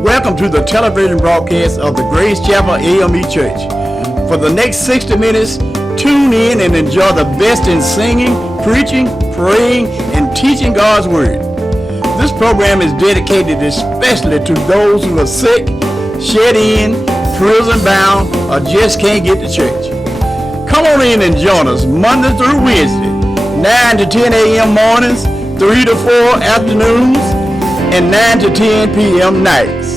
Welcome to the television broadcast of the Grace Chapel AME Church. For the next 60 minutes, tune in and enjoy the best in singing, preaching, praying, and teaching God's Word. This program is dedicated especially to those who are sick, shut in, prison bound, or just can't get to church. Come on in and join us Monday through Wednesday, 9 to 10 a.m. mornings, 3 to 4 afternoons, and 9 to 10 p.m. nights.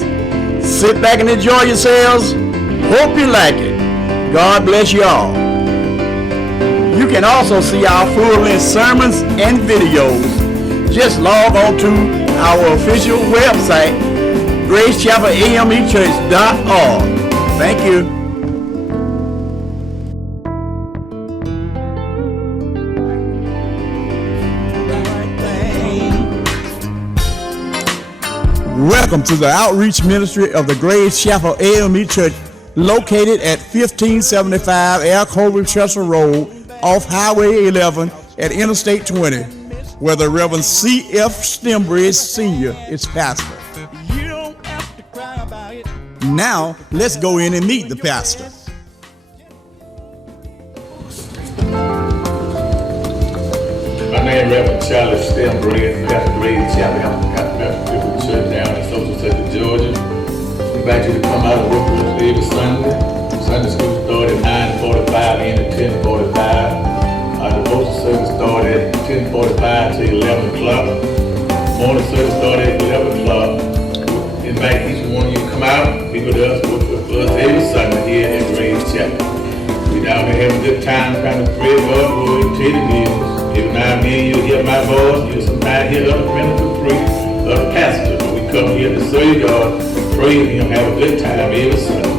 Sit back and enjoy yourselves. Hope you like it. God bless you all. You can also see our full-length sermons and videos. Just log on to our official website, gracechapel.amechurch.org. Thank you. Welcome to the outreach ministry of the Grace Chapel AME Church, located at 1575 Air Colby Chester Road, off Highway 11 at Interstate 20, where the Rev. C.F.Stembridge Sr. is pastor. Now, let's go in and meet the pastor. My name is Rev.Stembridge, pastor Grace Chapel, church down in Social Sector, Georgia. We invite you to come out and work with us every Sunday. Sunday school started at 9:45 and at 10:45. Our devotion service started at 10:45 to 11 o'clock. Morning service started at 11 o'clock. We invite each one of you to come out, be with us, work with us every Sunday here at Grace Chapel. We down there having a good time trying to pray God's word and tell the news. Every now and then you'll hear my voice, you'll sometimes hear other ministers preach, other pastors. We come here to serve God, praise Him, have a good time every Sunday.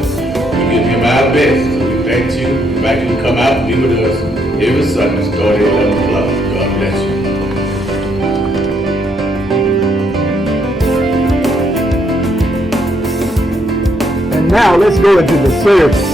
We give Him our best. So we thank you, invite you to come out and be with us every Sunday, starting at 11 o'clock. God bless you. And now let's go into the service.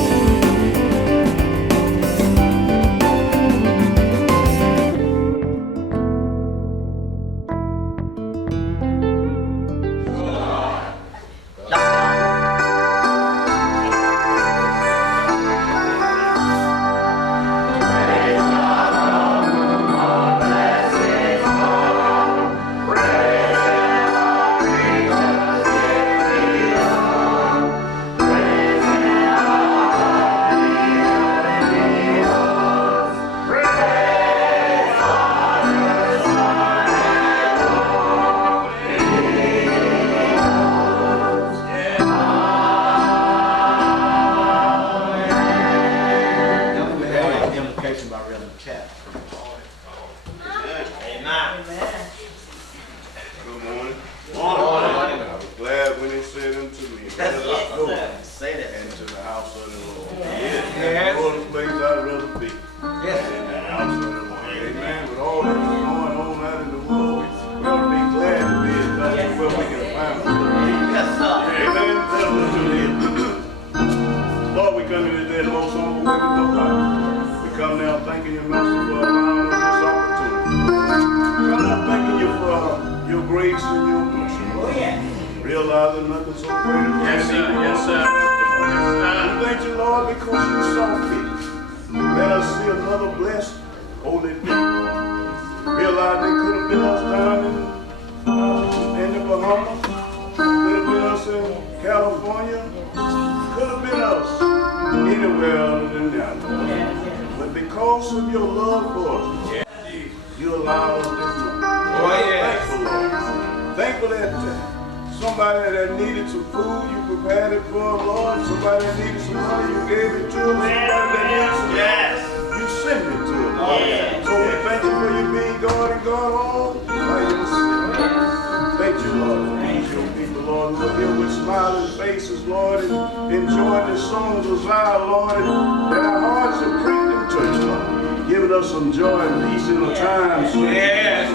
Some joy and peace in the times. Yes.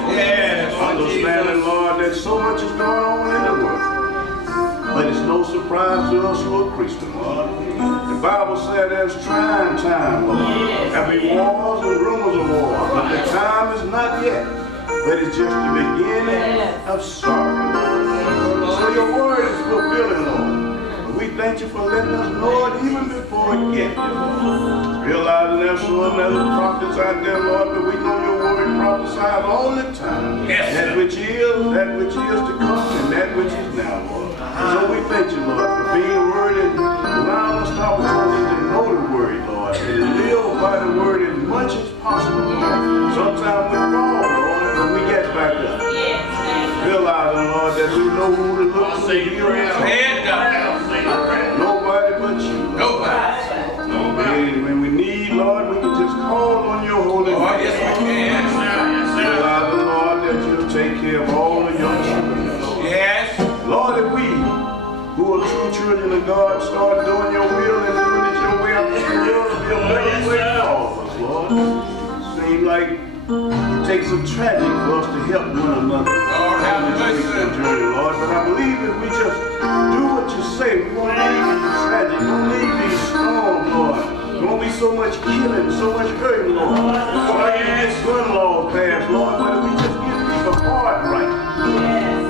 Understanding, Lord, that so much is going on in the world. But it's no surprise to us who are Christians, Lord. The Bible said there's trying time, Lord. There'll be wars and rumors of war, but the time is not yet. But it's just the beginning of sorrow. So your word is fulfilling, Lord. thank you for letting us know it even before it gets there, Lord. Realizing there's so many prophets out there, Lord, but we know your word prophesies all the time. Yes, that which is to come, and that which is now, Lord. So we thank you, Lord, for being word and allowing us the opportunity to know the word, Lord, and live by the word as much as possible, Lord. Sometimes we fall, Lord, but we get back up. Realizing, Lord, that we know who to look to. Nobody but you. Nobody. When we need, Lord, we can just call on your holy name. Oh, yes, we can. Realizing, Lord, that you'll take care of all of your children, Lord. Yes. Lord, if we, who are true children of God, start doing your will and doing it your way, I think the world will be a better place for all of us, Lord. Seems like it takes some tragic for us to help one another. Lord, have mercy. Journey, Lord, but I believe if we just do what you say, we won't need these tragic, we won't need these storms, Lord. There won't be so much killing, so much hurting, Lord. So I can get gun laws passed, Lord, but if we just get people's heart right,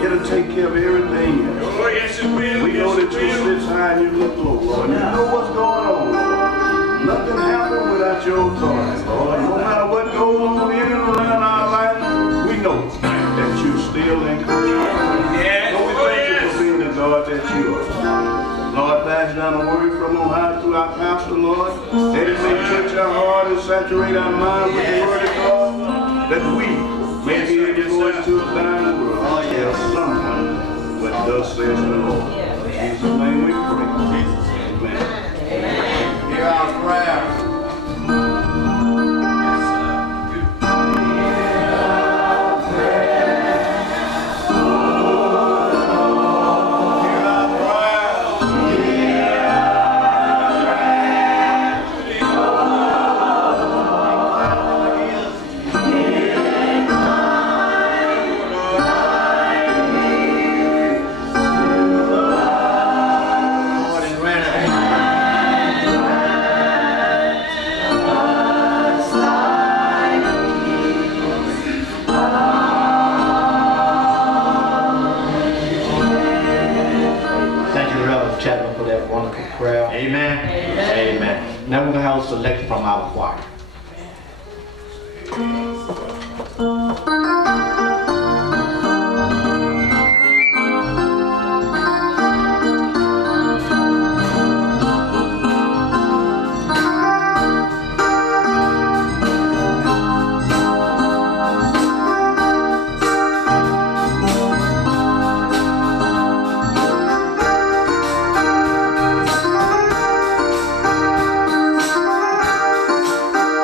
it'll take care of everything else. Oh, yes, it will. We know that you sit high and you look low, Lord. You know what's going on, Lord. Nothing happens without your authority, Lord. No matter what goes on in and around our life, we know that you're still in control. Yes. So we thank you for being the God that you are. Lord, pass down a word from on high to our pastor, Lord, that it may touch our heart and saturate our mind with the word of God, that we may be able to go into a dying world and tell someone what thus says the Lord. In Jesus' name we pray. Amen. Hear our prayer. For that wonderful prayer. Amen. Amen. Now we're going to have a selection from our choir. Thank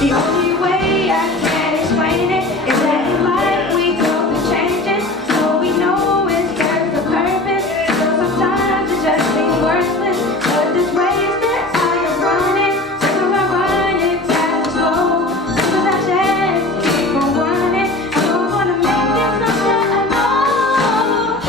The only way I can explain it is that in life we go through changes. So we know it serves a purpose. So sometimes it just seems worthless. But this race that I am running, sometimes I run it fast and slow. Sometimes I just keep on running. So I'm gonna make it something I know.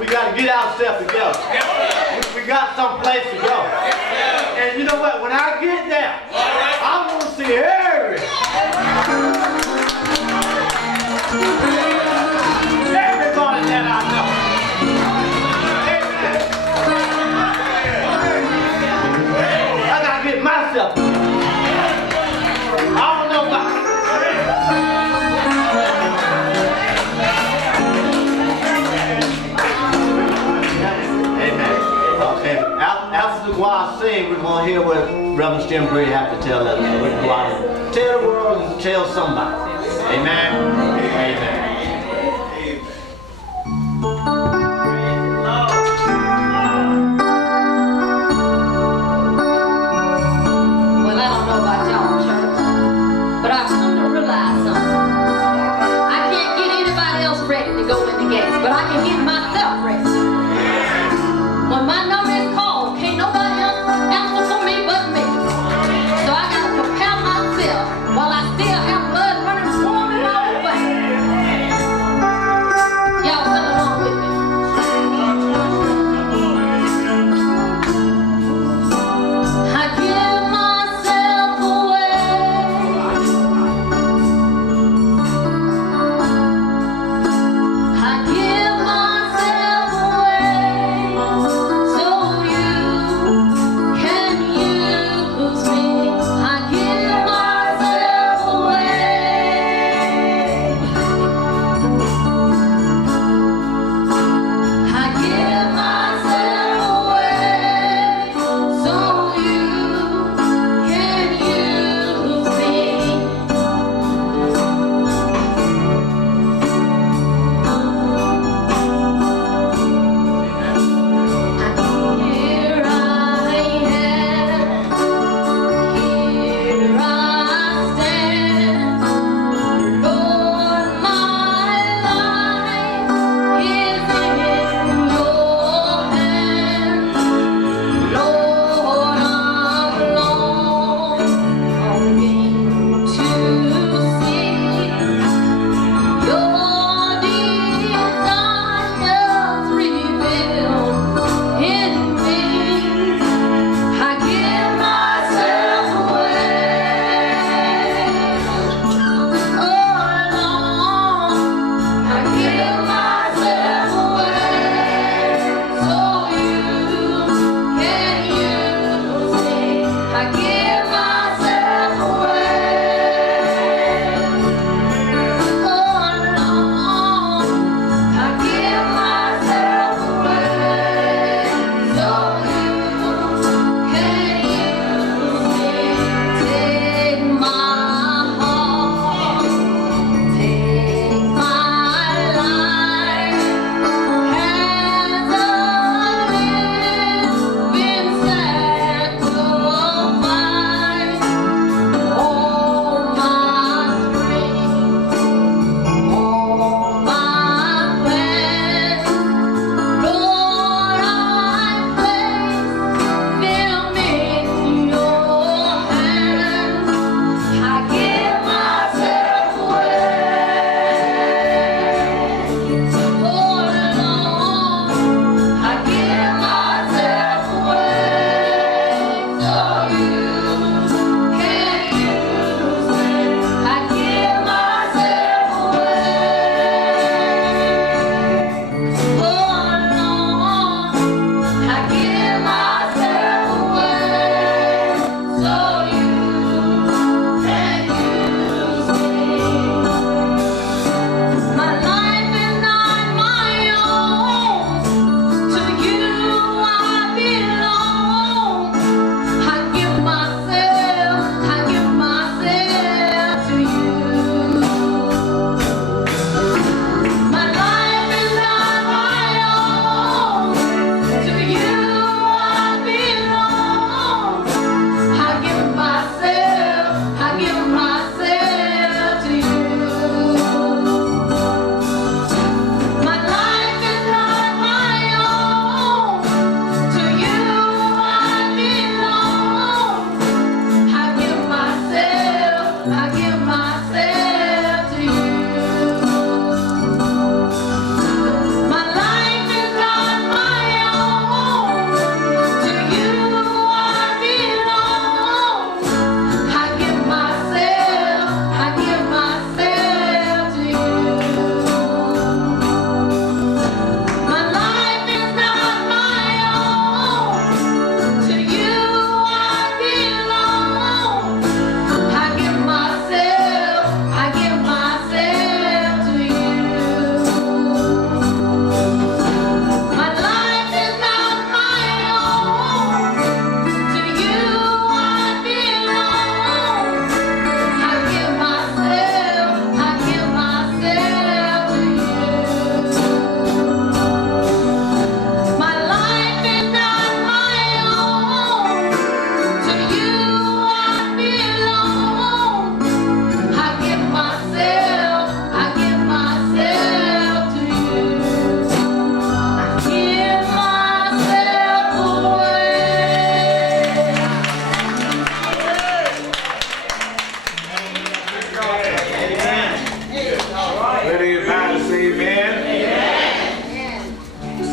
We got to get ourselves together. We got some place to go. And you know what? When I get there, I want to see everybody that I know. Amen. I got to get myself together. I don't know about after the choir sing, we're going to hear what Rev.Stembridge have to tell us. We're going to go out and tell the world and tell somebody. Amen. Amen. Well, I don't know about y'all, church, but I've come to realize something. I can't get anybody else ready to go in the gates, but I can get myself ready. When my number is called, can't nobody else answer for me but me. So I gotta prepare myself while I still have blood running warm in my veins.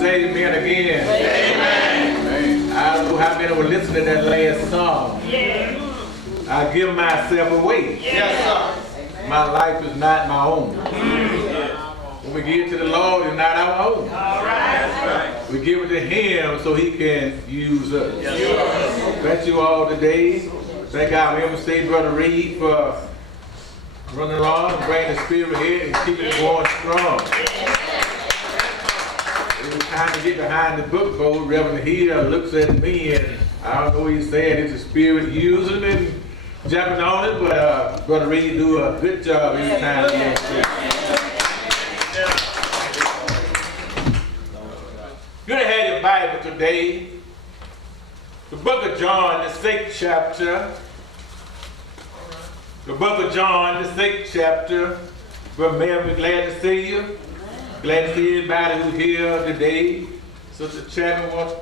say amen again. Amen. I don't know how many were listening to that last song. I give myself away. Yes, sir. My life is not my own. When we give it to the Lord, it's not our own. All right. We give it to Him so He can use us. Bless you all today. Thank our MC, Brother Reed, for running along and bringing the spirit here and keeping it going strong. It was time to get behind the book boat. Reverend Hill looks at me and I don't know what he's saying. It's the spirit using and jumping on it, but Brother Reed do a good job every time. You're going to have your Bible today. The book of John, the 6th chapter. The book of John, the 6th chapter. Brother Mayor, we're glad to see you. Glad to see everybody who's here today. Sister Chapman,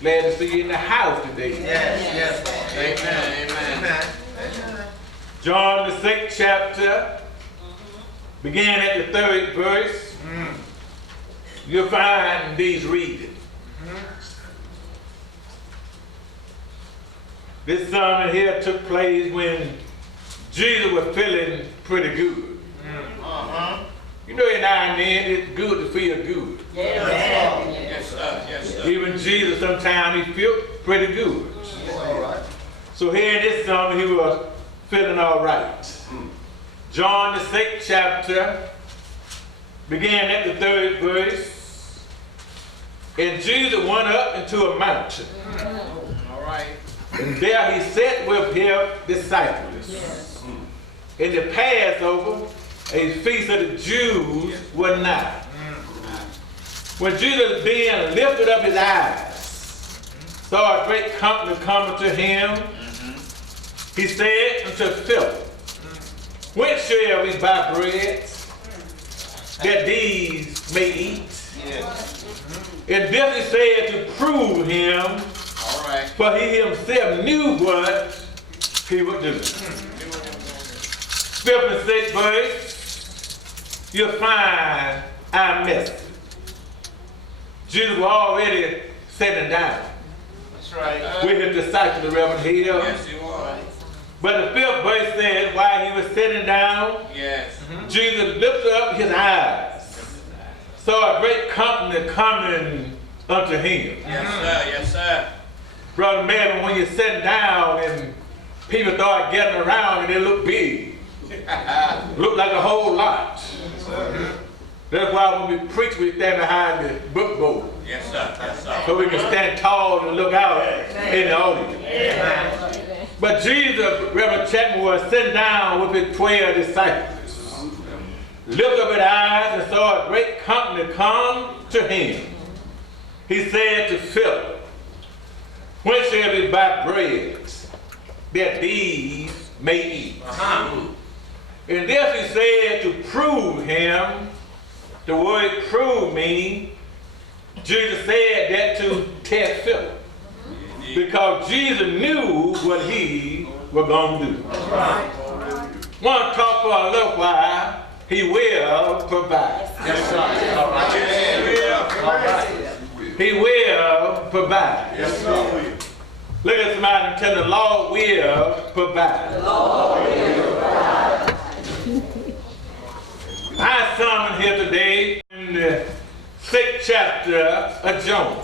glad to see you in the house today. Yes. Amen. John, the 6th chapter. Begin at the 3rd verse. You'll find these readings. This sermon here took place when Jesus was feeling pretty good. You know, now and then it's good to feel good. Yes, sir. Even Jesus sometimes he felt pretty good. So here in this sermon he was feeling all right. John, the 6th chapter, began at the 3rd verse. And Jesus went up into a mountain. And there he sat with his disciples. In the Passover, a feast of the Jews was nigh. When Jesus then lifted up his eyes, saw a great company coming to him, he said unto Philip, whence shall we buy bread that these may eat? And this he said to prove him, for he himself knew what he would do. 5th and 6th verse, you'll find our message. Jesus was already sitting down. That's right. With his disciples, the Reverend Hill. Yes, he was. But the 5th verse says, while he was sitting down, Jesus lifted up his eyes, saw a great company coming unto him. Yes, sir. Brother Melvin, when you're sitting down and people start getting around and they look big, look like a whole lot. That's why when we preach, we stand behind the book board. Yes, sir. So we can stand tall and look out in the audience. But Jesus, Reverend Chapman, was sitting down with his 12 disciples. Looked up his eyes and saw a great company come to him. He said to Philip, whence shall we buy bread that these may eat? And this he said to prove him. The word prove means Jesus said that to test Philip. Because Jesus knew what he was going to do. Want to talk for a little while, he will provide. Yes, sir. All right. He will provide. Yes, sir. Look at somebody and tell the Lord will provide. The Lord will provide. Our sermon here today in the 6th chapter of John.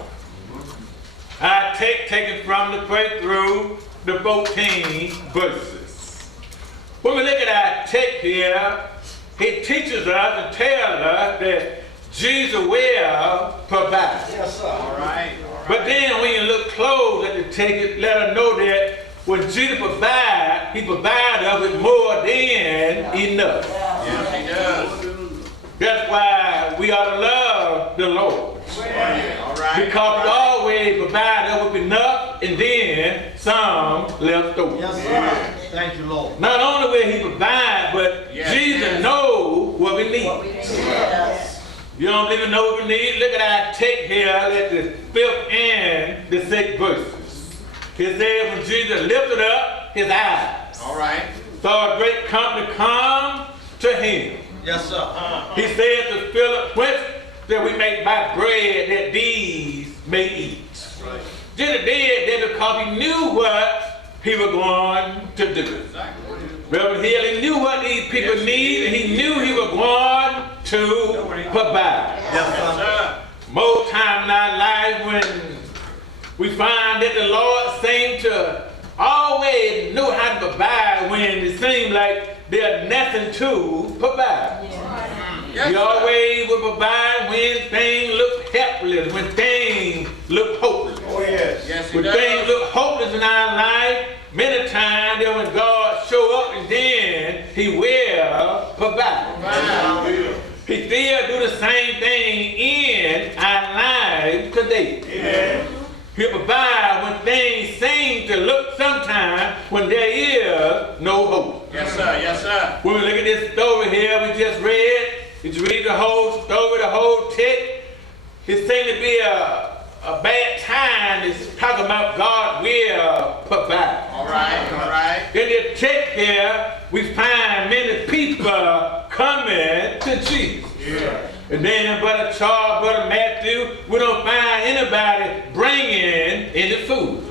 I take it from the 1st through the 14 verses. When we look at our text here, it teaches us and tells us that Jesus will provide. Yes, sir. All right. But then when you look close at the text, it let us know that when Jesus provides, he provides us with more than enough. Yes, he does. That's why we ought to love the Lord. All right. Because he always provides us with enough and then some left over. Yes, sir. Thank you, Lord. Not only will he provide, but Jesus knows what we need. You don't even know what we need? Look at our text here at the 5th and the 6th verses. It says when Jesus lifted up his eyes, saw a great company come to him. Yes, sir. He said to Philip, whence that we may buy bread that these may eat. Jesus did that because he knew what he was going to do. Reverend Hill, he knew what these people need, and he knew he was going to provide. Most time in our life when we find that the Lord seems to always know how to provide when it seems like there's nothing to provide. He always will provide when things look helpless, when things look hopeless. When things look hopeless in our life, many times that when God show up and then he will provide. He still do the same thing in our lives today. He'll provide when things seem to look sometimes when there is no hope. Yes, sir. Yes, sir. When we look at this story here we just read, did you read the whole story, the whole text? It seemed to be a bad time to talk about God will provide. All right. In the text here, we find many people coming to Jesus. And then in Brother Charles, Brother Matthew, we don't find anybody bringing any food.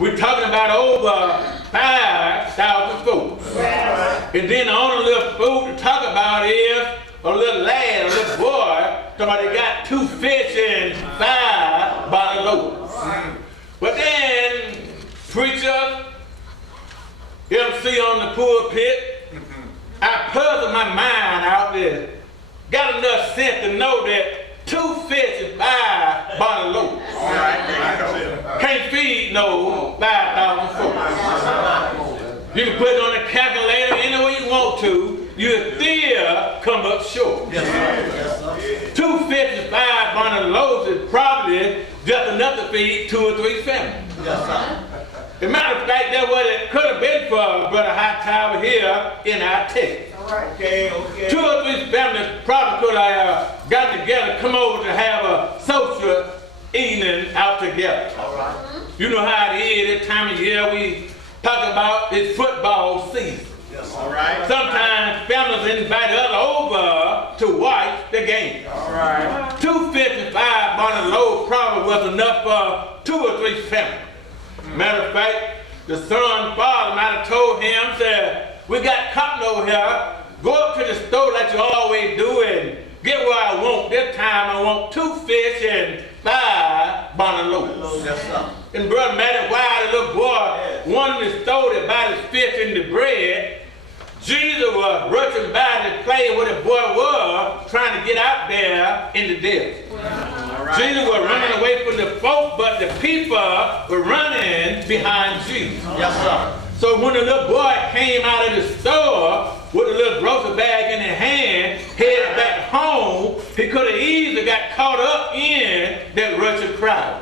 We're talking about over 5,000 folks. And then the only little food to talk about is a little lad, a little boy, somebody got 2 fish and 5 bottle loaves. But then, preacher, MC on the pulpit, I puzzled my mind out there. Got enough sense to know that 2 fish and 5 bottle loaves can't feed no 5,000 folks. You can put it on the calculator any way you want to, you'll still come up short. 2 fish and 5 bottle loaves is probably just enough to feed 2 or 3 families. As a matter of fact, that's what it could have been for Brother Hightower here in our text. 2 or 3 families probably could have got together, come over to have a social evening out together. You know how it is this time of year we talk about it's football season. Sometimes families invite us over to watch the game. 2 fish and 5 bottle loaves probably was enough for 2 or 3 families. Matter of fact, the son's father might have told him, said, we got company over here, go up to the store like you always do and get what I want. This time I want 2 fish and 5 bottle loaves. And Brother Matty, while the little boy wanted the store to buy the fish and the bread, Jesus was rushing by the place where the boy was trying to get out there in the desert. Jesus was running away from the folk, but the people were running behind Jesus. So when the little boy came out of the store with a little grocery bag in his hand, headed back home, he could have easily got caught up in that rushing crowd.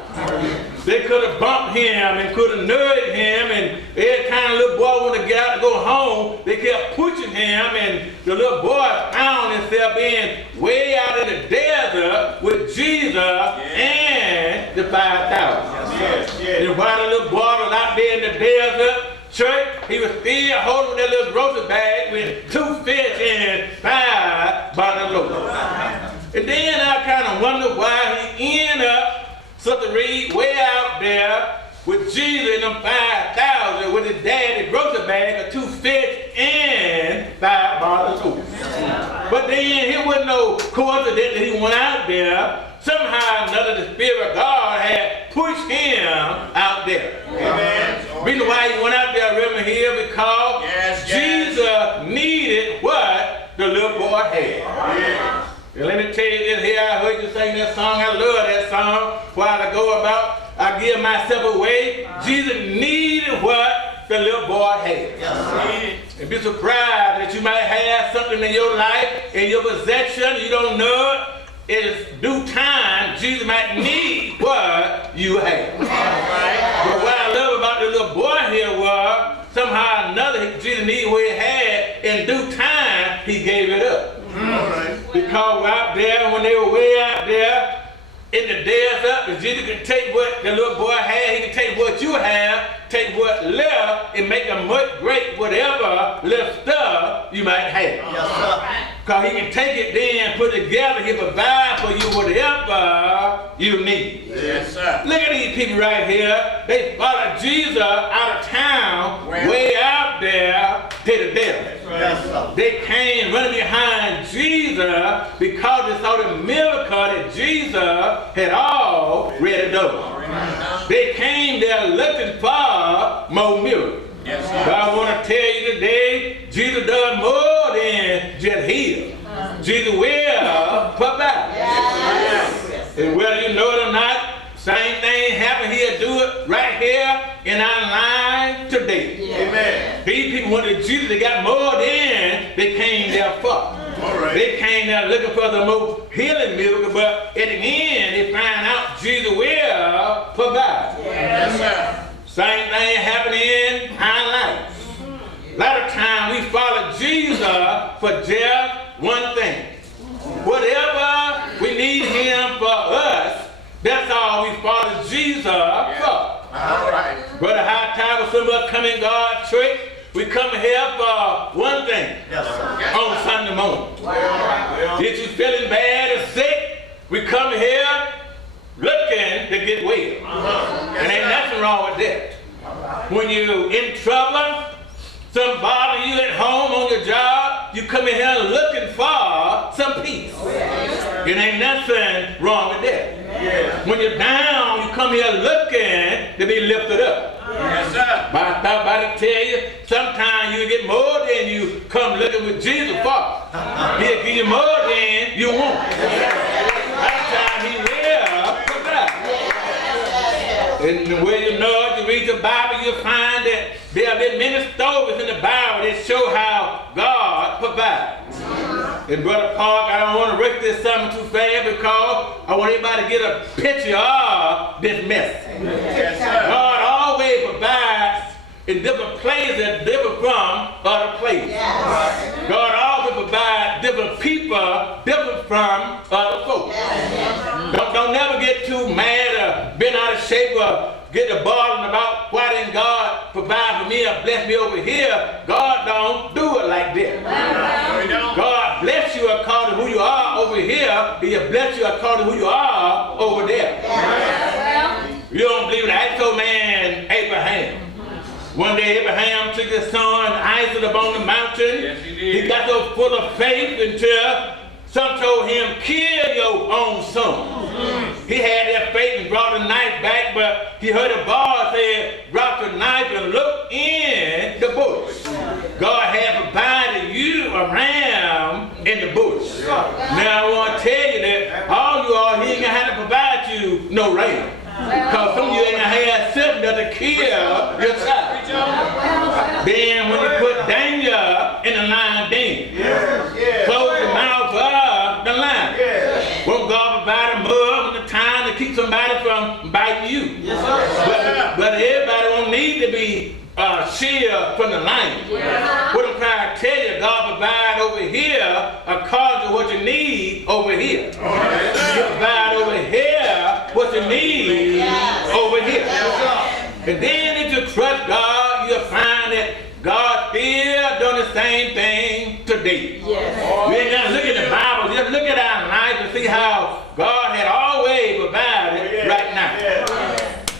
They could have bumped him and could have nudged him, and every time the little boy wanted to get out to go home, they kept pushing him, and the little boy found himself being way out in the desert with Jesus and the 5,000. And while the little boy was out there in the desert, church, he was still holding that little grocery bag with 2 fish and 5 bottle loaves. And then I kind of wonder why he ended up such a read way out there with Jesus and them 5,000 with his daddy grocery bag of 2 fish and 5 bottles of loaves. But then it wasn't no coincidence that he went out there. Somehow or another the Spirit of God had pushed him out there. Reason why he went out there, Reverend Hill, because Jesus needed what the little boy had. And let me tell you this here, I heard you sing that song, I love that song, a while ago about I give myself away. Jesus needed what the little boy had. And be surprised that you might have something in your life, in your possession, you don't know it. It's due time, Jesus might need what you have. But what I love about the little boy here was, somehow or another, Jesus needed what he had. In due time, he gave it up. Because out there, when they were way out there in the desert, if Jesus could take what the little boy had, he could take what you have, take what left, and make a much great whatever little stuff you might have. Because he can take it then, put it together, he'll provide for you whatever you need. Yes, sir. Look at these people right here. They followed Jesus out of town, way out there to the devil. Yes, sir. They came running behind Jesus because they saw the miracle that Jesus had already done. They came there looking for more miracles. Yes, But sir. I want to tell you today, Jesus does more than just heal. Jesus will provide. And whether you know it or not, same thing happened. He'll do it right here in our life today. Amen. These people went to Jesus, they got more than they came there for. All right. They came there looking for the most healing miracle, but at the end, they find out Jesus will provide. Yes, sir. Same thing happened in our life. A lot of times we follow Jesus for just one thing. Whatever we need him for us, that's all we follow Jesus for. All right. Brother Hightower, some of us come in God's church, we come here for one thing. Yes, sir. On Sunday morning. If you feeling bad or sick, we come here looking to get well. And ain't nothing wrong with that. When you're in trouble, some bother you at home on your job, you come in here looking for some peace. It ain't nothing wrong with that. When you're down, you come here looking to be lifted up. Yes, sir. But I thought about to tell you, sometimes you get more than you come looking with Jesus for. He'll give you more than you want. Sometimes he will provide. And the way you know it, you read the Bible, you'll find that there have been many stories in the Bible that show how God provides. And Brother Park, I don't want to rush this sermon too fast because I want everybody to get a picture of this message. Yes, sir. God always provides in different places that differ from other places. God always provides different people different from other folks. Don't never get too mad or been out of shape or get the bothering about why didn't God provide for me or bless me over here. God don't do it like that. We don't. God bless you according to who you are over here. He'll bless you according to who you are over there. You don't believe it? I told man Abraham. One day Abraham took his son Isaac up on the mountain. Yes, he did. He got so full of faith until some told him, kill your own son. He had that faith and brought the knife back, but he heard a voice say, drop the knife and look in the bush. God had provided you a ram in the bush. Now I want to tell you that all you are, he ain't going to have to provide you no ram. Because some of you ain't going to have something to kill your child. Then when you put danger in the lion den, close the mouth of the lion. Won't God provide a mud with the time to keep somebody from biting you? But everybody won't need to be shielded from the lion. What I'm trying to tell you, God provide over here according to what you need over here. You provide over here what you need over here. And then if you trust God, you'll find that God still doing the same thing today. You ain't got to look at the Bible, just look at our life and see how God had always provided right now.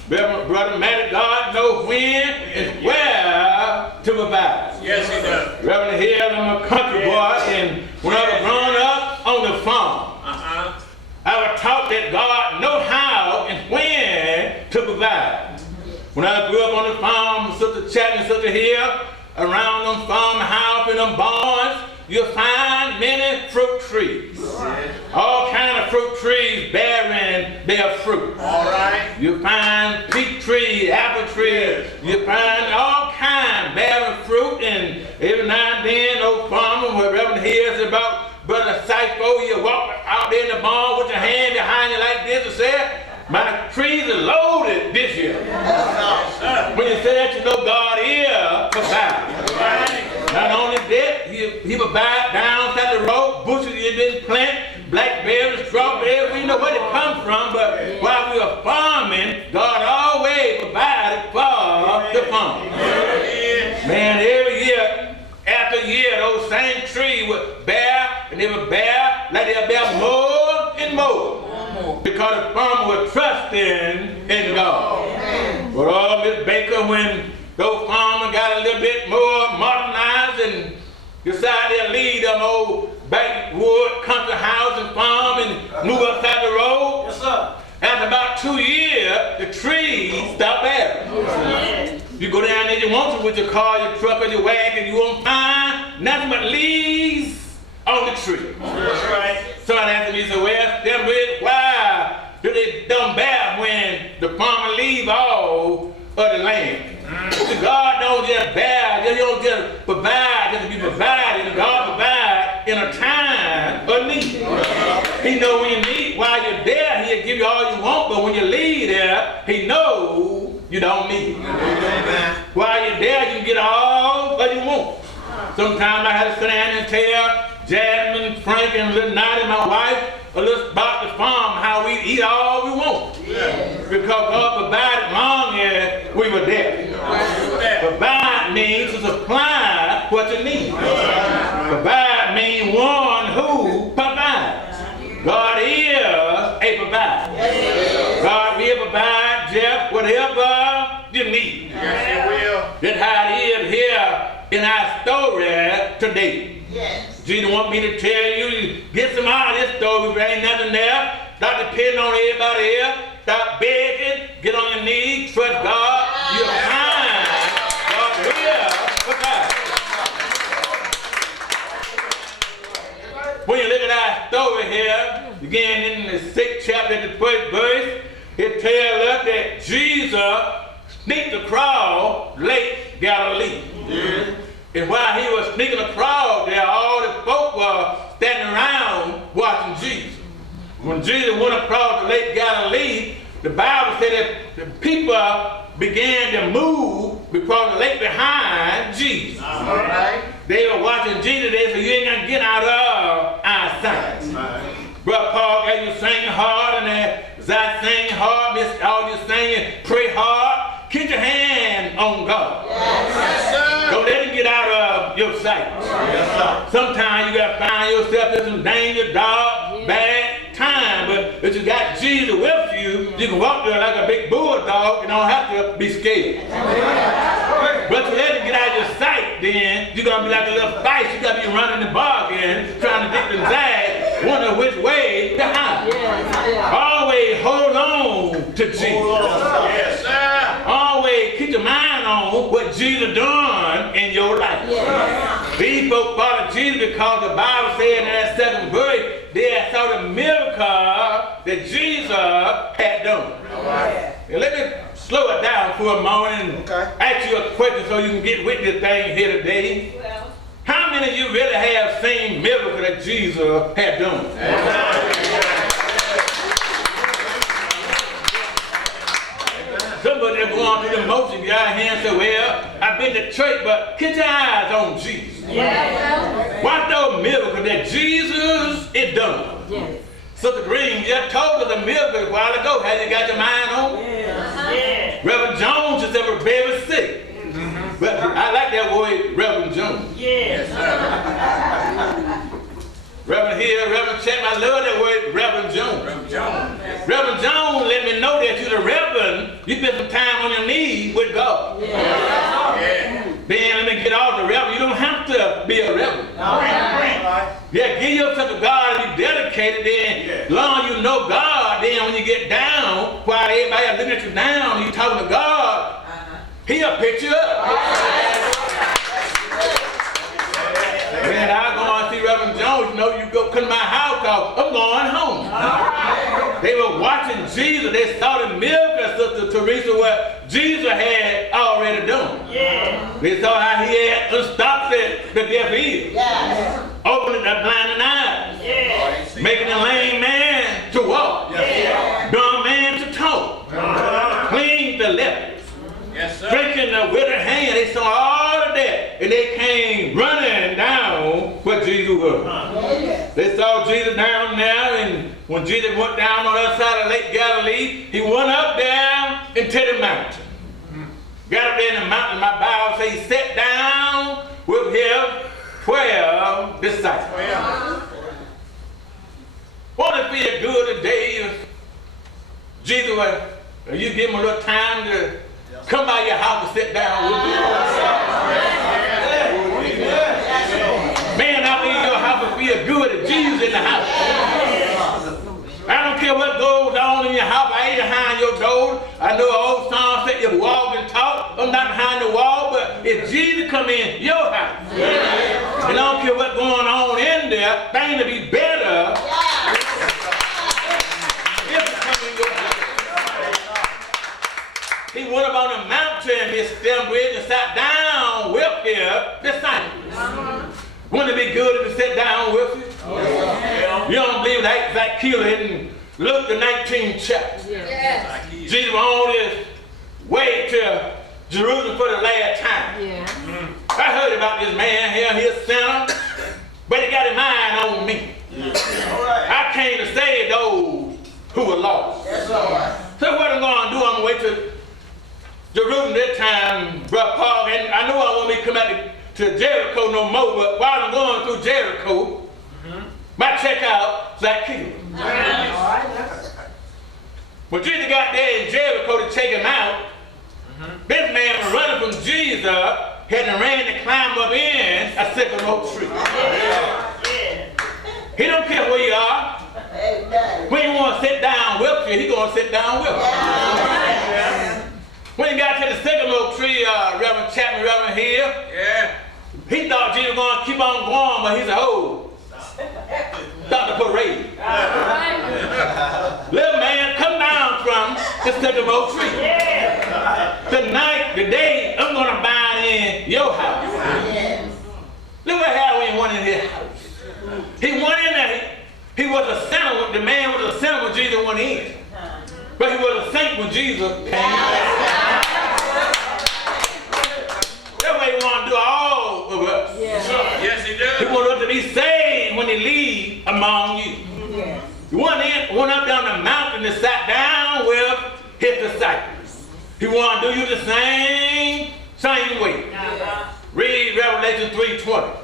Brother Matty, God knows when and where to provide. Yes, he does. Reverend Hill, I'm a country boy, and when I was growing up on the farm, I was taught that God knows how and when to provide. When I grew up on the farm, Sister Chapman, Sister Hill, around them farmhouse and them barns, you'll find many fruit trees. All kind of fruit trees bearing their fruit. All right. You find peach trees, apple trees. You find all kinds bearing fruit, and every now and then, those farmers, where Reverend hears about Brother Sipho, you walk out there in the barn with your hand behind you like this and say, my trees are loaded this year. When you say that, you know God is providing. Not only that, he provide down the road, bushes you didn't plant, blackberries, strawberries, we know where they come from, but while we are farming, God always provided for the farm. Man, every year, after year, those same trees would bear, and they would bear like they'll bear more and more. Because the farmer was trusting in God. But all Miss Baker, when those farmers got a little bit more modernized and decided to leave them old backwood country house and farm and move upside the road. Yes, sir. After about 2 years, the trees stopped bearing. You go down there you want to with your car, your truck, or your wagon, you won't find nothing but leaves on the tree. That's right. Someone asked me, said, well, Stembridge, why do they don't bear when the farmer leave all of the land? God don't just bear, He don't just provide, just to be provided. God provides in a time of need. He knows when you need, while you're there, He'll give you all you want, but when you leave there, He knows you don't need. While you're there, you can get all that you want. Sometimes I had to stand and tell Jasmine, Frank, and little Noddy, my wife, a little about the farm, how we eat all we want. Because God provided long as we were there. Provide means to supply what you need. Provide means one who provides. God is a provider. God will provide just whatever you need. That's how it is here in our story today. Jesus want me to tell you, get some out of this story. If there ain't nothing there, stop depending on everybody else. Stop begging, get on your knees, trust God. You'll find God will provide. When you look at our story here, beginning in the 6th chapter, the 1st verse, it tells us that Jesus sneaked across Lake Galilee. And while he was sneaking across there, all the folk were standing around watching Jesus. When Jesus went across the Lake Galilee, the Bible said that the people began to move across the lake behind Jesus. They were watching Jesus. They said, you ain't going to get out of our sight. Brother Paul got you singing hard, and as I sing hard, Miss, all you singing, pray hard, keep your hand on God. Don't let him get out of your sight. Sometimes you got to find yourself in some danger, dark, bad time, but if you got Jesus with you, you can walk there like a big bulldog and don't have to be scared. But to let him get out of your sight, then you're going to be like a little fight. You got to be running the bargain, trying to get them zag, wondering which way to hide. Always hold on to Jesus. Yes, sir. Always keep your mind on what Jesus done in your life. These folks followed Jesus because the Bible said in that 2nd verse, they saw the miracle that Jesus had done. And let me slow it down for a moment and ask you a question so you can get with this thing here today. How many of you really have seen miracle that Jesus had done? Somebody that go on through the motion, get out of here and say, well, I've been to church, but keep your eyes on Jesus. Watch those miracles that Jesus is done. Sister Green just told us a miracle a while ago. Have you got your mind on? Reverend Jones just ever very sick. But I like that word, Reverend Jones. Reverend Hill, Reverend Chapman, I love that word, Reverend Jones. Reverend Jones let me know that you're the Reverend. You spend some time on your knees with God. Then let me get off the Reverend. You don't have to be a Reverend. Yeah, give yourself to God and be dedicated. Then, long as you know God, then when you get down, while everybody else looking at you down, you talking to God, He'll pick you up. Man, I go and see Reverend Jones, you know, you go come to my house, I'm going home. They were watching Jesus. They saw the miracle, Sister Teresa, what Jesus had already done. They saw how he had unstopped the deaf ears, opening the blinding eyes, making the lame man to walk, dumb man to talk, clean the lepers, drinking the withered hand. They saw all of that, and they came running down where Jesus was. They saw Jesus down there, and when Jesus went down on the other side of Lake Galilee, he went up there into the mountain. Got up there in the mountain, my Bible says he sat down with his 12 disciples. Won't it feel good today if Jesus, you give him a little time to come by your house and sit down with you. Man, I believe your house will feel good if Jesus in the house. I don't care what goes on in your house. I ain't behind your door. I know an old song said you walk and talk. I'm not behind the wall, but if Jesus come in your house, and I don't care what's going on in there, things will be better if it come in your house. He went up on the mountain, Rev.Stembridge, and sat down with his disciples. Wouldn't it be good if he sat down with you? You don't believe that killer in Luke the 19th chapter. Jesus was on his way to Jerusalem for the last time. I heard about this man here, he's a sinner, but he got his mind on me. I came to save those who were lost. So what I'm going to do, I'm going to wait till Jerusalem this time, Brother Paul, and I know I won't be coming out to Jericho no more, but while I'm going through Jericho, my check out Zacchaeus. When Jesus got there in Jericho to take him out, this man was running from Jesus, had to ran to climb up in a sycamore tree. He don't care where you are. When you want to sit down with you, he going to sit down with you. When he got to the sycamore tree, Reverend Chapman, Reverend Hill, he thought Jesus was going to keep on going, but he said, oh, Dr. Parade. Little man, come down from the sycamore tree. Tonight, today, I'm going to bind in your house. Look what happened when he went in his house. He went in there, he was a sinner, the man was a sinner when Jesus went in. But he was a saint when Jesus came. That's what he want to do all of us. Yes, he does. He wants us to be saved when he leaves among you. He went up down the mountain and sat down with his disciples. He want to do you the same way. Read Revelation 3:20.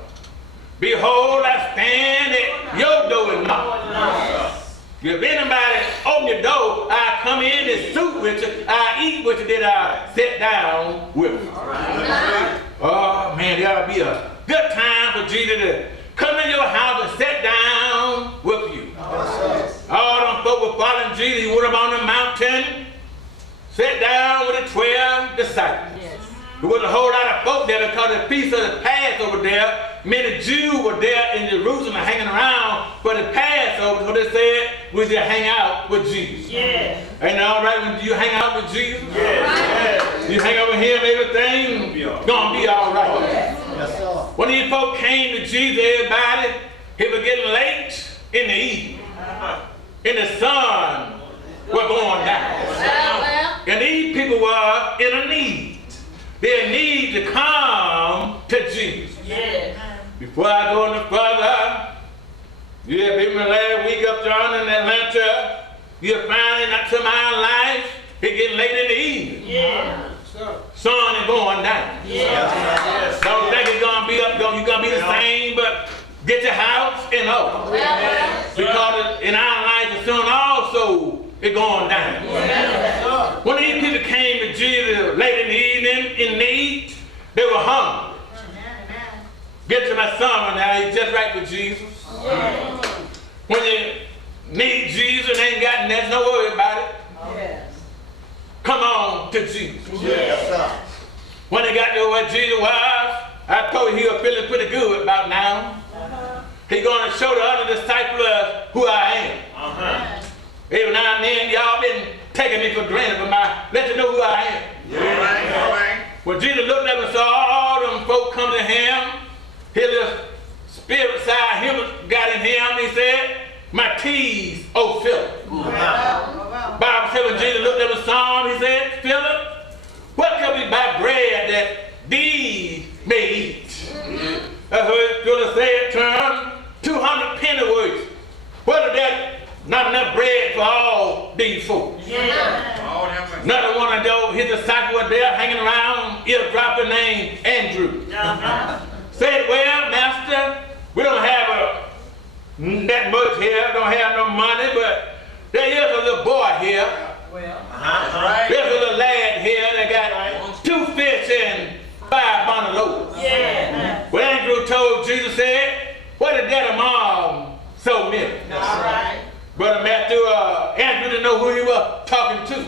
Behold, I stand at your door and knock. If anybody open your door, I come in and suit with you, I eat with you, then I sit down with you. Oh man, there ought to be a good time for Jesus to come in your house and sit down with you. All them folk were following Jesus. He went up on the mountain, sat down with the 12 disciples. There was a whole lot of folk there because the feast of the Passover there. Many Jews were there in Jerusalem hanging around for the Passover. So they said, we should hang out with Jesus. Ain't it all right when you hang out with Jesus? You hang out with him, everything gonna be all right. When these folk came to Jesus, everybody, it was getting late in the evening. And the sun was going down. And these people were in a need. They need to come to Jesus. Before I go any further, baby, my last week up John in Atlanta, you're finding out to my life, it's getting late in the evening. Sun is going down. Don't think it's gonna be up, you're gonna be the same, but get your house and over. Because in our life, the sun also is going down. When these people came to Jesus late in the evening in need, they were hungry. Get to my son now, he's just right with Jesus. When you need Jesus and ain't got nothing, don't worry about it. Come on to Jesus. When they got to where Jesus was, I told you he was feeling pretty good about now. He's going to show the other disciples who I am. Every now and then, y'all been taking me for granted, but let you know who I am. When Jesus looked at me and saw all them folk come to him, his little spirit side him got in him, he said, my teeth, oh Philip. Bible said when Jesus looked at the psalm, he said, Philip, what can we buy bread that these may eat? I heard Philip say it to him, 200 pennyworth. What is that? Not enough bread for all these folks. Another one of those, his disciples were there hanging around, eardropping named Andrew. Said, well, master, we don't have that much here, don't have no money, but there is a little boy here That's right. There's a little lad here that got 2 fish and 5 barley loaves. Yeah. Well, Andrew told Jesus, said, what did that mom so many? That's right. Brother Matthew, Andrew didn't know who he was talking to.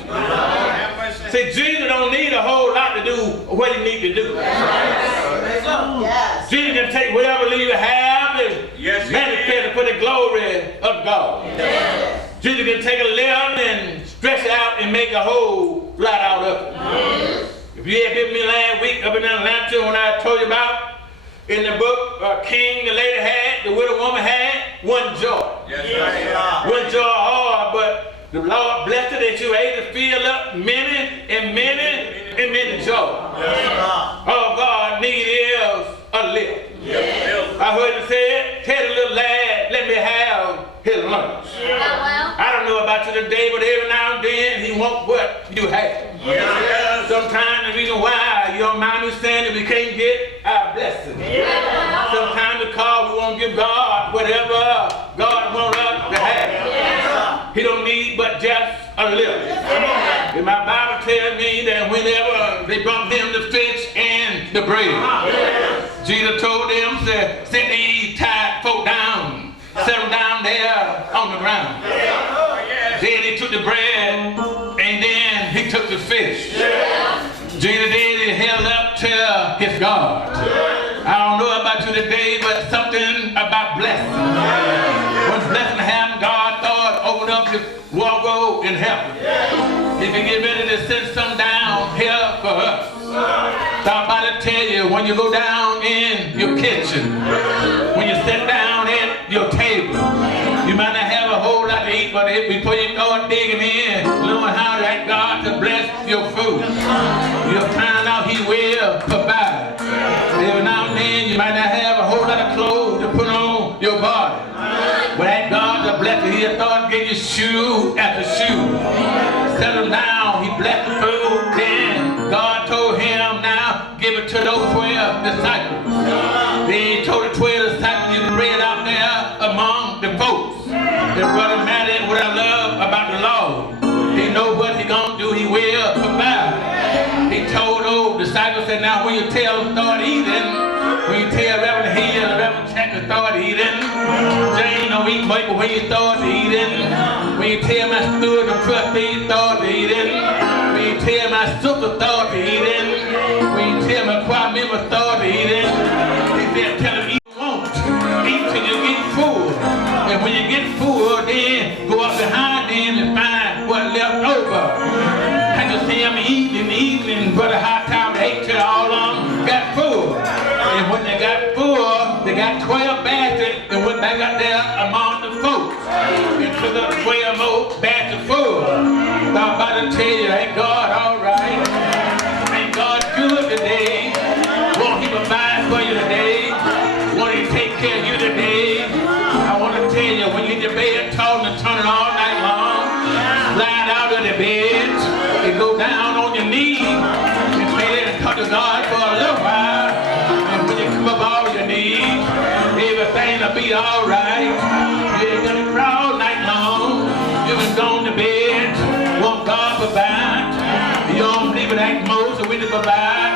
See, Jesus don't need a whole lot to do what he need to do. Yes. Jesus can take whatever little you have and manifest it for the glory of God. Yes. Jesus can take a limb and stretch it out and make a whole lot out of it. Yes. If you had been with me last week up in Atlanta when I told you about in the book, King, the lady had, the widow woman had one joy. Yes. One joy hard, but the Lord blessed her that you were able to fill up many and many and many joy. Yes. All God needs is a lift. Yes. I heard him say, tell the little lad, let me have his lunch. I don't know about you today, but every now and then he wants what you have. Yes. Sometimes the reason why your mind is saying that we can't get our blessing. Sometimes because we won't give God whatever God wants us to have. He don't need but just a little. And my Bible tells me that whenever they brought him the fish and the bread, Jesus told them, said, sit these tired folk down, set them down there on the ground. Then he took the bread and then he took the fish. Jesus did, he held up to his God. I don't know about you today, but something about blessing. When blessing happened, God thought, open up the wall in heaven. He can get ready to send some down here for us. So I'm about to tell you, when you go down in your kitchen, when you sit down at your table, you might not have a whole lot to eat, but before you start digging in, knowing how to ask God to bless your food, you'll find out He will provide. Every now and then, you might not have a whole lot of clothes to put on your body, but ask God to bless you. He'll start giving you shoe after shoe. Settle down, He blessed the food, then God told him, now give it to those 12 disciples. Then He told the 12 disciples, you spread out there among the folks. And brother Matty, what I love about the Lord, He knows what He gonna do, He will provide. He told those disciples, said, now when you tell them start eating, when you tell Reverend Hill and Reverend Chapter start eating, Jane don't eat much, but when you start eating, when you tell my steward and trustee start eating, when you tell my sister start eating, when you tell my choir member start eating, he said, tell them eat won't. Eat till you get full. And when you get full, then go up behind them and find what's left over. I just see them eating, Brother High Tower, they ate till all of them got full. And when they got full, they got 12 baskets and went back out there among the folks. And took up 12 more baskets full. So I'm about to tell you, ain't God all right? Ain't God good today? Won't He provide for you today? Won't He take care of you today? I want to tell you, when you in your bed, tossing and turning all night long, slide out of the bed and go down on your knees and say that and talk to God for a little while. And when you come up all your knees, everything will be all right. You ain't gonna cry all night long. You been gone to bed. Won't God provide? You don't believe it like Moses when He provide.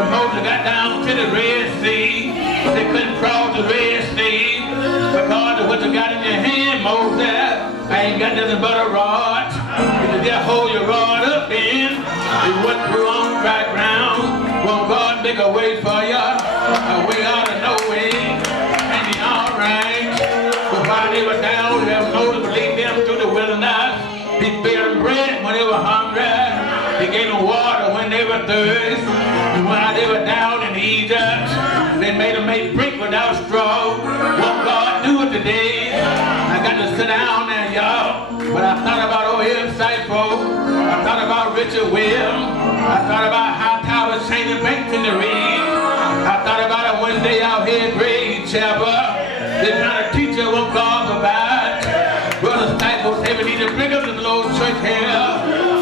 When Moses got down to the Red Sea, they couldn't cross the Red Sea because of what you got in your hand, Moses. I ain't got nothing but a rod. If you just hold your rod up in, you went through on dry ground. Won't God make a way for you? A way out of no way. And He all right. But while they were down, Moses would lead them through the wilderness. He fed them bread when they were hungry. He gave them water when they were thirsty. And while they were down in Egypt, they made them make brick without straw. Won't God do it today? I got to sit down there, y'all. But I thought about old Insightful. I thought about Richard Williams. I thought about how Tower changing banks in the reed. I thought about it one day out here at Grade Chapel. They trying to teach you what God provide. Brother Stiple said we need to bring up this little church here.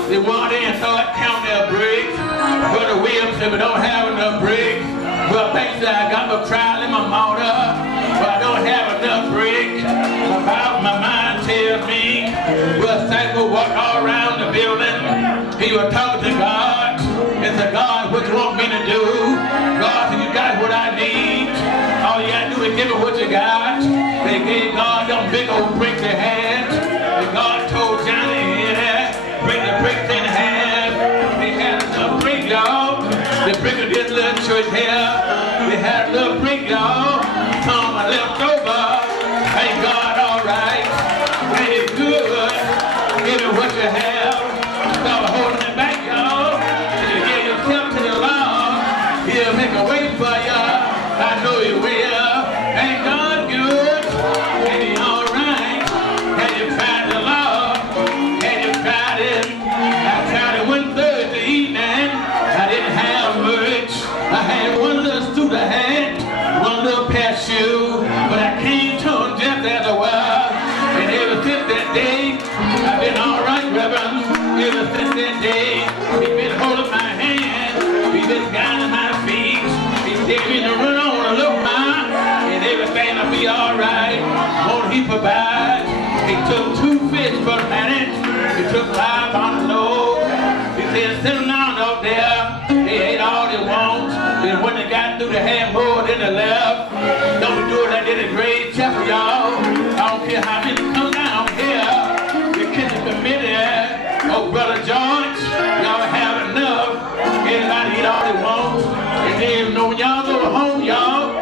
They went in and started counting their bricks. Brother Williams said we don't have enough bricks. Well, thanks that I got my trial in my mortar, but I don't have enough brick. My mind tells with me. Was thankful, walked all around the building. He was talking to God. And said, God, what you want me to do? God said, you got what I need. All you gotta do is give me what you got. They gave God them big old bricks they had. And God told Johnny, break the bricks in half. They had enough brick, y'all. The brick of this little church here. They had a little brick, y'all. Some are left over. Thank God, all right. Ain't it good? Give me what you have. Stop holding it back, y'all. If you give yourself to the Lord, He'll make a way for you. I know He will. Ain't God good? Ain't He all right? Have you tried the Lord? Have you tried it? I tried it one Thursday evening. I didn't have much. I had one little suit I had, one little pair of shoes, but I came to Him just as I was. And ever since that day, I've been all right, Reverend. Ever since that day, He's been holding my hand. He's been guiding my feet. He's taking me to run on a little mile, and everything will be all right. Won't He provide? He took 2 fish for a minute. He took 5 on the load. He said, sit them down up there. They ate all they want. Then when they got through, they had more than they left. Don't be doing that in the Grace Chapel, y'all. I don't care how many come down here. The kitchen committee, oh, Brother George, y'all have enough. Everybody eat all they want. And then, when y'all go home, y'all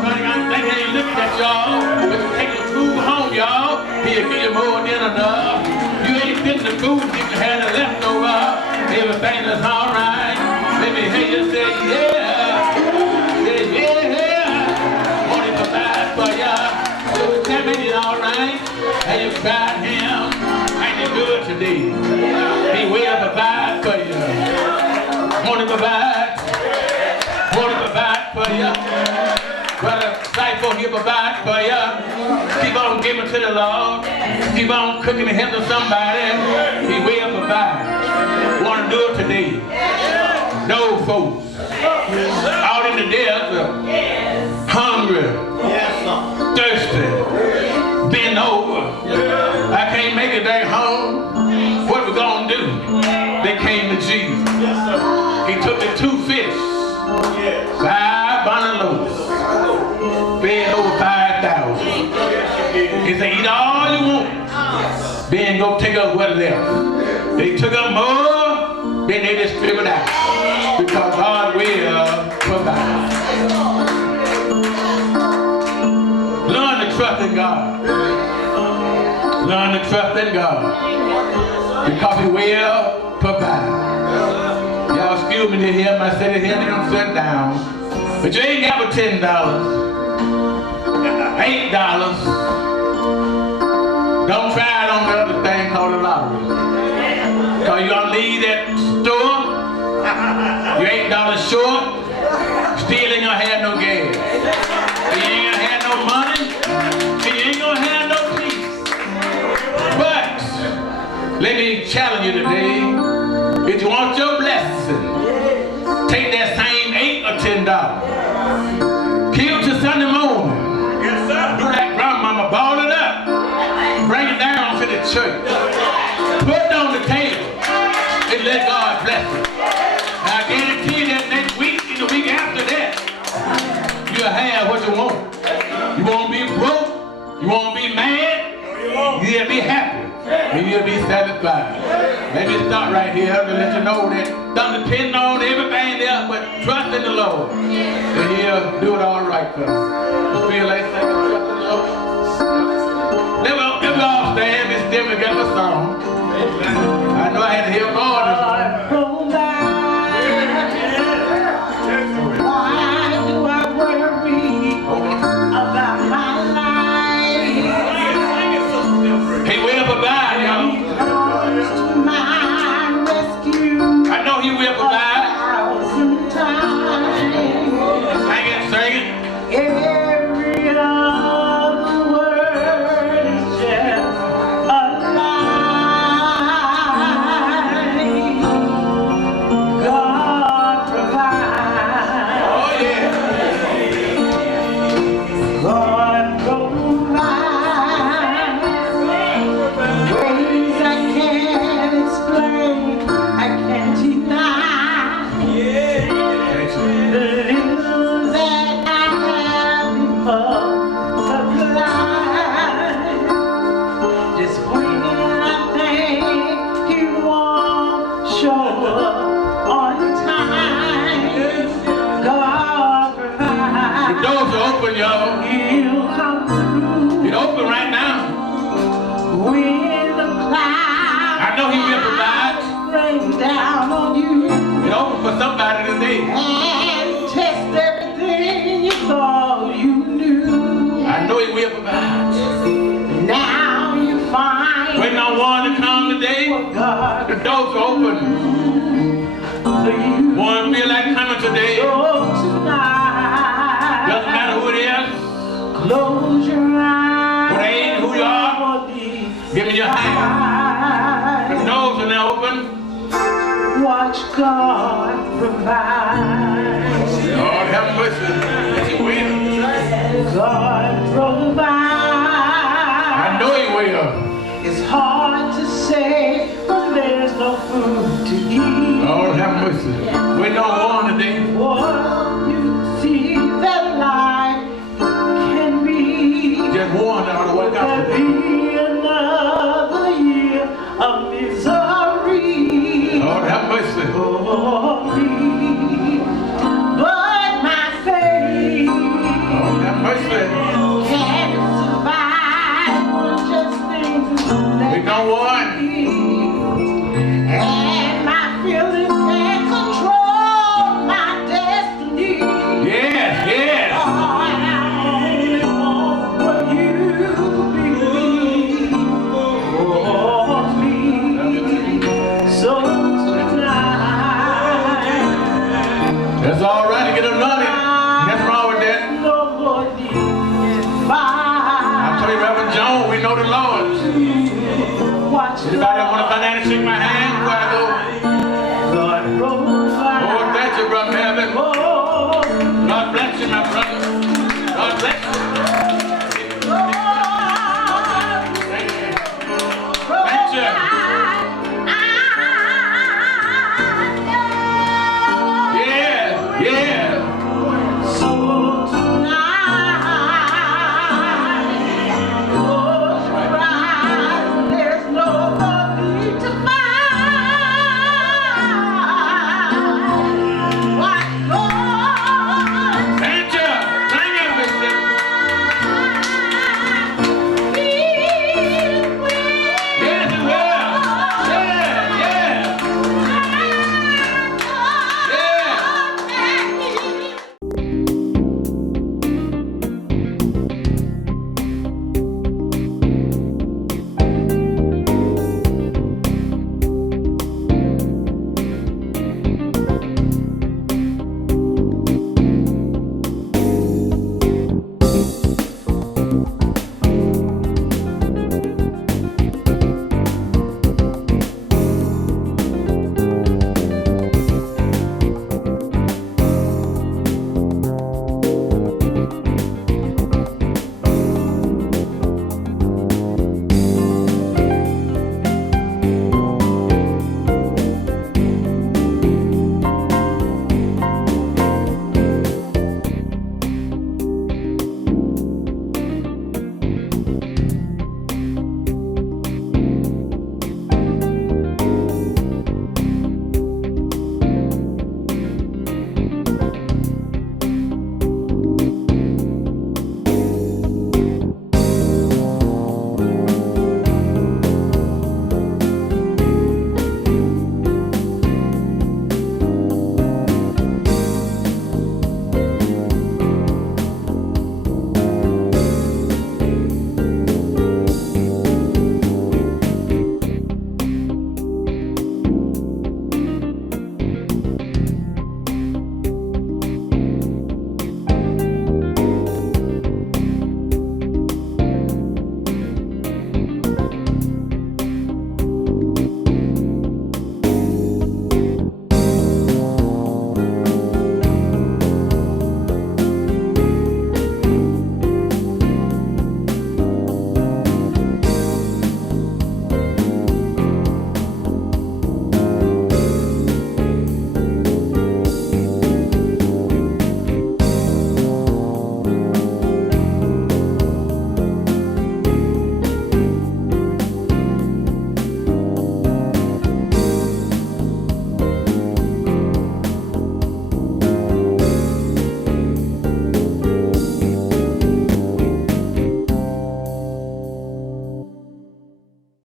think I ain't looking at y'all. But you take the food home, y'all. He'll give you more than enough. You ain't getting the food, you can have the leftover. Everything is all right. Let me hear you say, yeah. Say, yeah. Won't He provide for ya? So tell me it's all right. Have you tried Him? Ain't He good today? He will provide for you. Won't He provide? Won't He provide for you? Brother, thankful He'll provide for you. Keep on giving to the Lord. Keep on cooking and helping somebody. He will provide. Want to do it today? No folks. Out in the desert. Hungry. Thirsty. Bent over. I can't make it back home. What we gonna do? They came to Jesus. He took the 2 fish. 5 bonnet loaves. Fed over 5,000. He said, eat all you want. Then go take up what's left. They took up more, then they distributed out. Because God will provide. Learn to trust in God. Learn to trust in God. Because He will provide. Y'all excuse me to hear my city here, they don't sit down. But you ain't got but $10, $8. Don't try it on the other thing called the lottery. Because you're going to leave that store, you're $8 short, still ain't going to have no gas. You ain't going to have no money, you ain't going to have no peace. But, let me challenge you today, if you want your blessing, take that same $8 or $10. Kill to Sunday morning. Yes, sir. Do that grandmama, ball it up. Bring it down to the church. Put it on the table and let God bless it. I guarantee you that next week and the week after that, you'll have what you want. You won't be broke. You won't be mad. You'll be happy. And you'll be satisfied. Let me start right here to let you know that don't depend on everything else but trust in the Lord. And He'll do it all right for us. You feel like saying trust in the Lord? Let me all stand and still we got a song. I know I had to hear God this morning. Why do I worry about my life? He will provide, y'all. To my rescue I know He will provide. 1,000 times. Sing it, sing it. Every other word is just a lie. show up on time. God provides. The doors are open, y'all. He'll come through. It's open right now. When the clouds I know he will provide. rain down on you. It's open for somebody today. And test everything you thought you knew. I know he will provide. Now you find Waiting on one to come today. God The doors are open. for you. One feel like coming today. So tonight, Doesn't matter who it is. close your eyes. Who they ain't, who you are. Give me your hand. The doors are now open. Watch God provide. Lord have mercy. Yes, he will. God provide. I know he will. It's hard to say when there's no food to eat. Lord have mercy. Waiting on one today. What you see that life can be. Just one that ought to work out There'll today. be another year of misery. Lord have mercy. Oh,